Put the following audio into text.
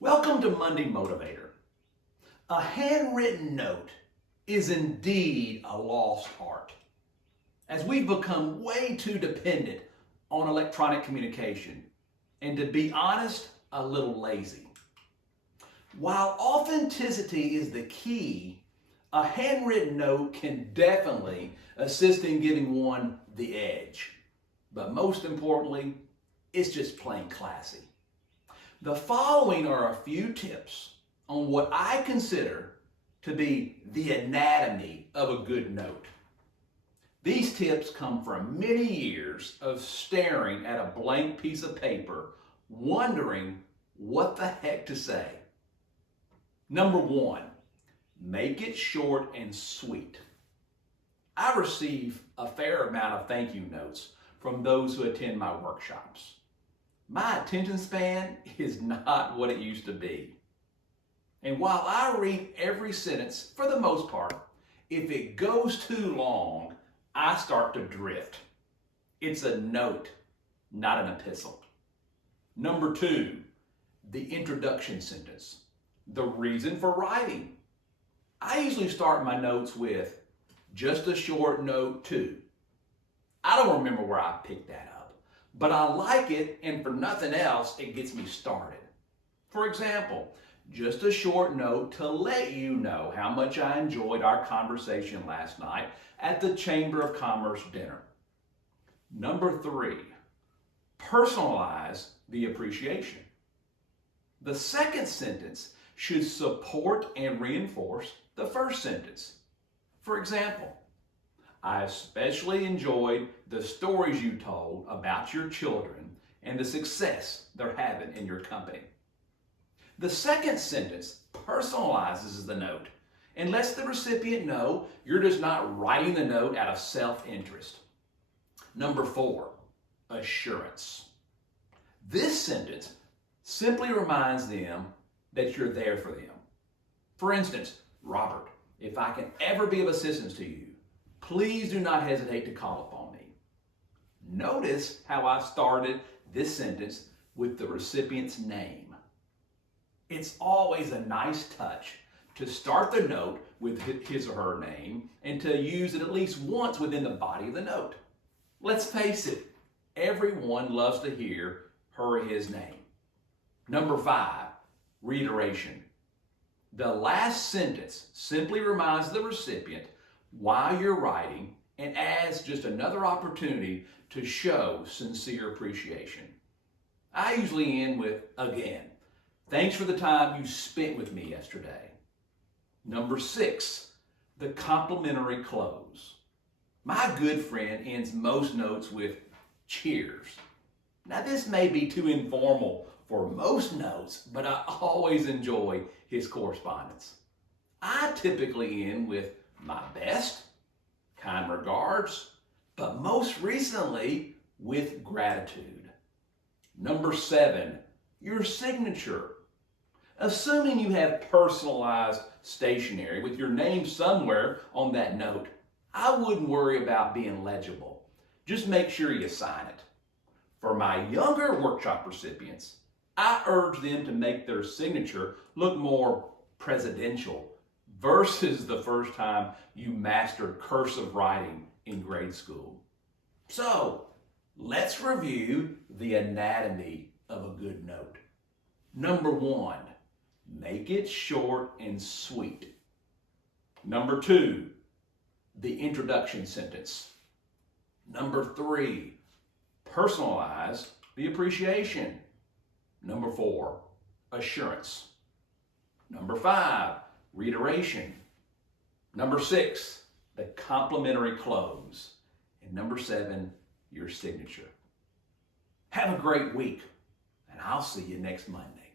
Welcome to Monday Motivator. A handwritten note is indeed a lost art, as we've become way too dependent on electronic communication, and to be honest, a little lazy. While authenticity is the key, a handwritten note can definitely assist in giving one the edge. But most importantly, it's just plain classy. The following are a few tips on what I consider to be the anatomy of a good note. These tips come from many years of staring at a blank piece of paper, wondering what the heck to say. Number one, make it short and sweet. I receive a fair amount of thank you notes from those who attend my workshops. My attention span is not what it used to be. And while I read every sentence, for the most part, if it goes too long, I start to drift. It's a note, not an epistle. Number two, the introduction sentence, the reason for writing. I usually start my notes with, just a short note too. I don't remember where I picked that up, but I like it, and for nothing else, it gets me started. For example, just a short note to let you know how much I enjoyed our conversation last night at the Chamber of Commerce dinner. Number three, personalize the appreciation. The second sentence should support and reinforce the first sentence. For example, I especially enjoyed the stories you told about your children and the success they're having in your company. The second sentence personalizes the note and lets the recipient know you're just not writing the note out of self-interest. Number four, assurance. This sentence simply reminds them that you're there for them. For instance, Robert, if I can ever be of assistance to you, please do not hesitate to call upon me. Notice how I started this sentence with the recipient's name. It's always a nice touch to start the note with his or her name and to use it at least once within the body of the note. Let's face it, everyone loves to hear her or his name. Number five, reiteration. The last sentence simply reminds the recipient why you're writing and adds just another opportunity to show sincere appreciation. I usually end with, again, thanks for the time you spent with me yesterday. Number six, the complimentary close. My good friend ends most notes with cheers. Now this may be too informal for most notes, but I always enjoy his correspondence. I typically end with my best, kind regards, but most recently with gratitude. Number seven, your signature. Assuming you have personalized stationery with your name somewhere on that note, I wouldn't worry about being legible. Just make sure you sign it. For my younger workshop recipients, I urge them to make their signature look more presidential versus the first time you mastered cursive writing in grade school. So, let's review the anatomy of a good note. Number one, make it short and sweet. Number two, the introduction sentence. Number three, personalize the appreciation. Number four, assurance. Number five, reiteration. Number six, the complimentary close. And number seven, your signature. Have a great week, and I'll see you next Monday.